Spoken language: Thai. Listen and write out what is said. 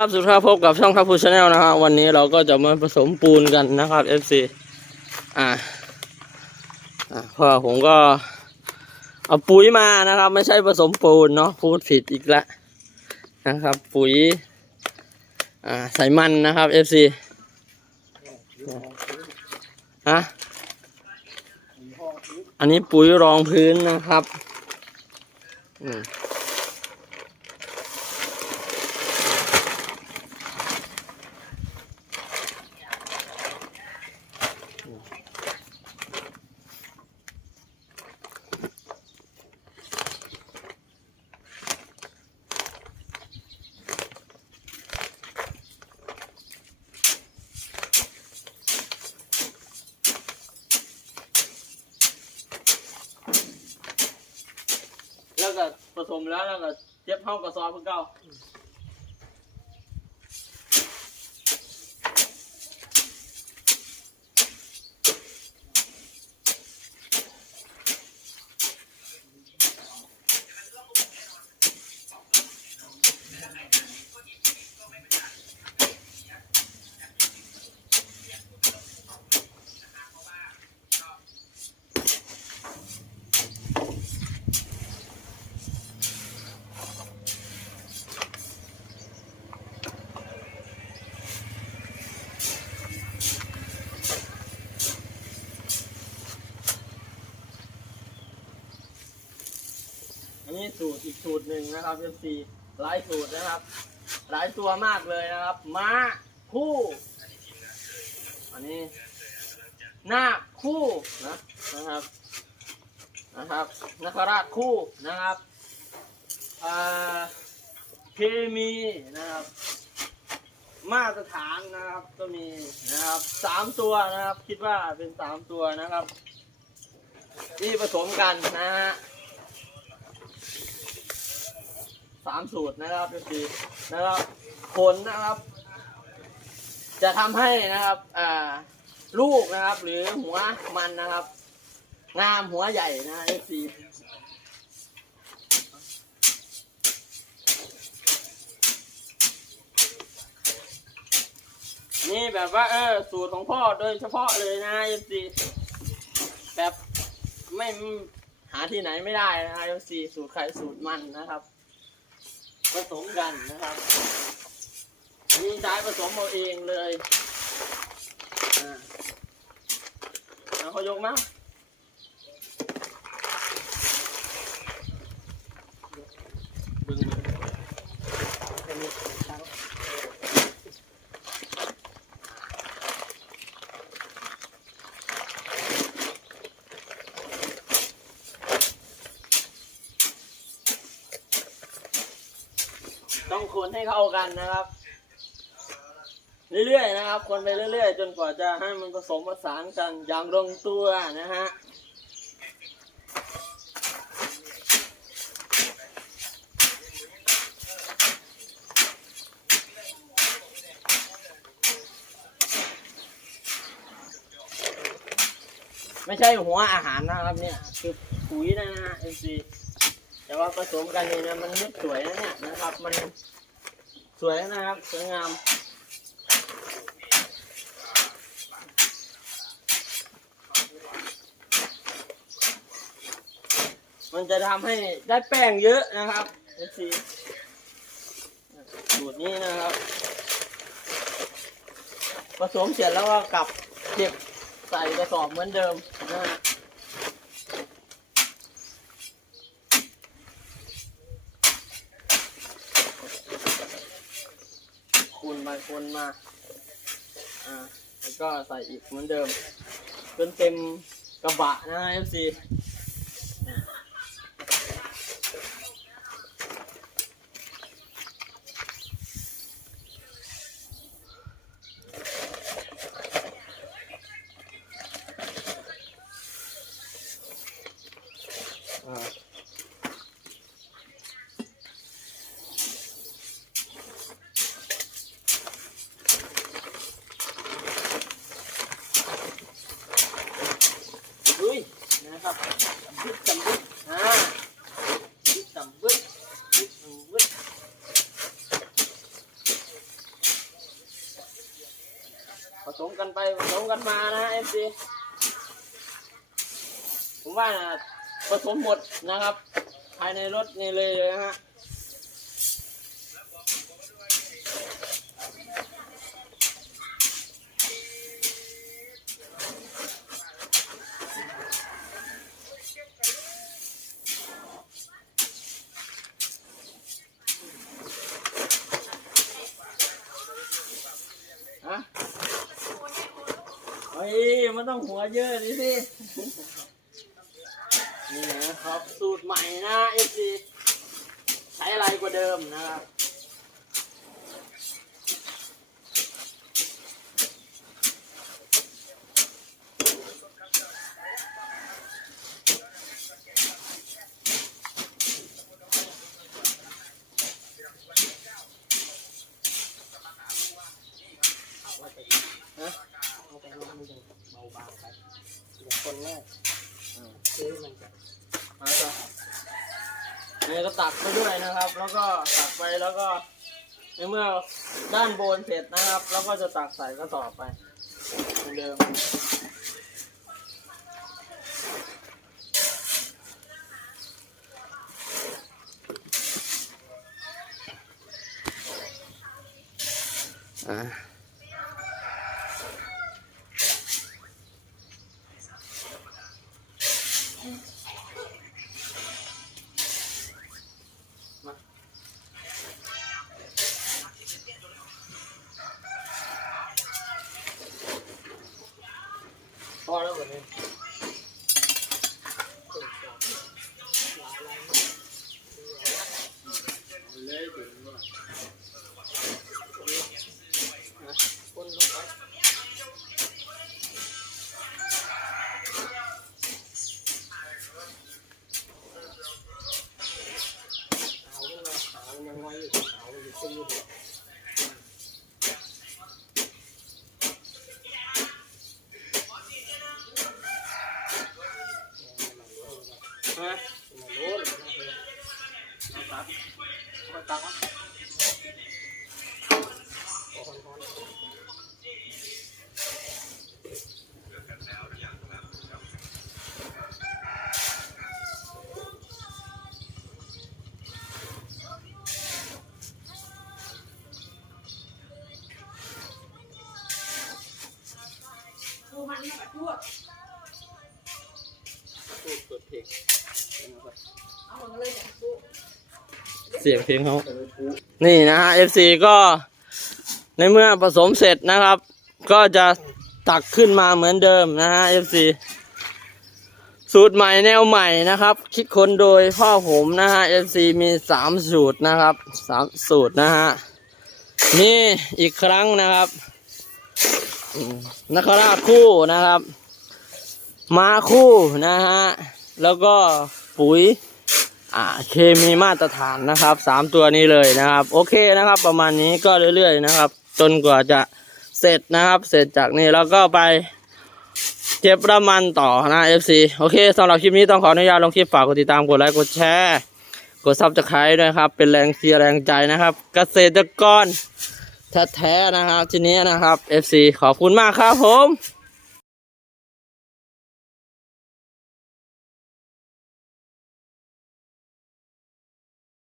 ครับสุดท้ายพบกับช่องทัพพูชาแนลนะฮะวันนี้เราก็จะมาผสมปูนกันนะครับ FC อ่าอ่าพราะผมก็ เอาปุ๋ยมานะครับ ไม่ใช่ผสมปูนเนาะพูดผิดอีกแล้วนะครับ ปุ๋ย อ่าใส่มันนะครับ FC ฮะอันนี้ปุ๋ยรองพื้นนะครับ อืม ผสมแล้วแล้วก็เจ็บห้องกระสอบเพื่อเก่า นี้สูตรอีกสูตรหนึ่งนะครับ FC หลายสูตรนะครับ หลายตัวมากเลยนะครับม้าคู่ อันนี้หน้าคู่นะนะครับนะครับนักราชคู่นะครับเคมีนะครับ มาตรฐานนะครับก็มีนะครับสามตัวนะครับ คิดว่าเป็นสามตัวนะครับ ที่ผสมกันนะฮะ สามสูตรนะครับก็คือนะครับผลนะครับ จะทำให้นะครับอ่าลูกนะครับ หรือหัวมันนะครับ งามหัวใหญ่นะเอฟซีนี่แบบว่าเออสูตรของพ่อโดยเฉพาะเลยนะเอฟซีแบบไม่หาที่ไหนไม่ได้นะเอฟซีสูตรใครสูตรมันนะครับ ผสมกันนะครับนี่ใช้ผสมเอาเองเลยอ่าเอาเขายกมา ต้องคนให้เข้ากันนะครับ เรื่อยๆนะครับ คนไปเรื่อย ๆ จนกว่าจะให้มันผสมผสานกันอย่างลงตัวนะฮะไม่ใช่หัวอาหารนะครับเนี่ย คือปุ๋ยนะฮะ MC แต่ว่าผสมกันนี่นะมันไม่สวยนะเนี่ยนะครับ มันสวยนะครับสวยงามมันจะทำให้ได้แป้งเยอะนะครับ FC สูตรนี้นะครับ ผสมเสร็จแล้วก็กลับเก็บใส่กระสอบเหมือนเดิมนะ ฮะคูณไปคูณมา อ่า แล้วก็ใส่อีกเหมือนเดิมจนเต็มกระบะนะ FC อ่าอุ้ยนะครับ สมกันไปผสมกันมานะเอฟซีผมว่านะผสมหมดนะครับ ภายในรถนี่เลยนะฮะ เฮ้ยมันต้องหัวเยอะนี่สินี่นะครับสูตรใหม่นะเอซีใช้อะไรกว่าเดิมนะครับ ฮะ เอาไปลงมันจะเบาบางไปเดี๋ยวคนแรกซื้อมันจะ มาจ้ะ นี่ก็ตักไปด้วยนะครับ แล้วก็ตักไปแล้วก็ในเมื่อด้านบนเสร็จนะครับ แล้วก็จะตักใส่กระสอบไปเหมือนเดิมอ่า 終わりました。 พูดเปิดเพลงเสียงเพลงเขานี่นะฮะ FC ก็ในเมื่อผสมเสร็จนะครับ ก็จะตักขึ้นมาเหมือนเดิมนะฮะ FC สูตรใหม่แนวใหม่นะครับ คิดค้นโดยพ่อผมนะฮะ FC มีสามสูตรนะครับสามสูตรนะฮะนี่อีกครั้งนะครับ นักราชคู่นะครับมาคู่นะฮะ แล้วก็ปุ๋ยอ่าเคมีมาตรฐานนะครับสามตัวนี้เลยนะครับ โอเคนะครับ ประมาณนี้ก็เรื่อย ๆ นะครับ จนกว่าจะเสร็จนะครับ เสร็จจากนี้แล้วก็ไปเก็บประมันต่อนะ FC โอเคสำหรับคลิปนี้ต้องขออนุญาตลงคลิปฝากกดติดตามกดไลค์กดแชร์ กดซับสไครต์ด้วยครับ เป็นแรงเชียร์แรงใจนะครับ เกษตรกร แท้ๆนะครับทีนี้นะครับ FC ขอบคุณมากครับผม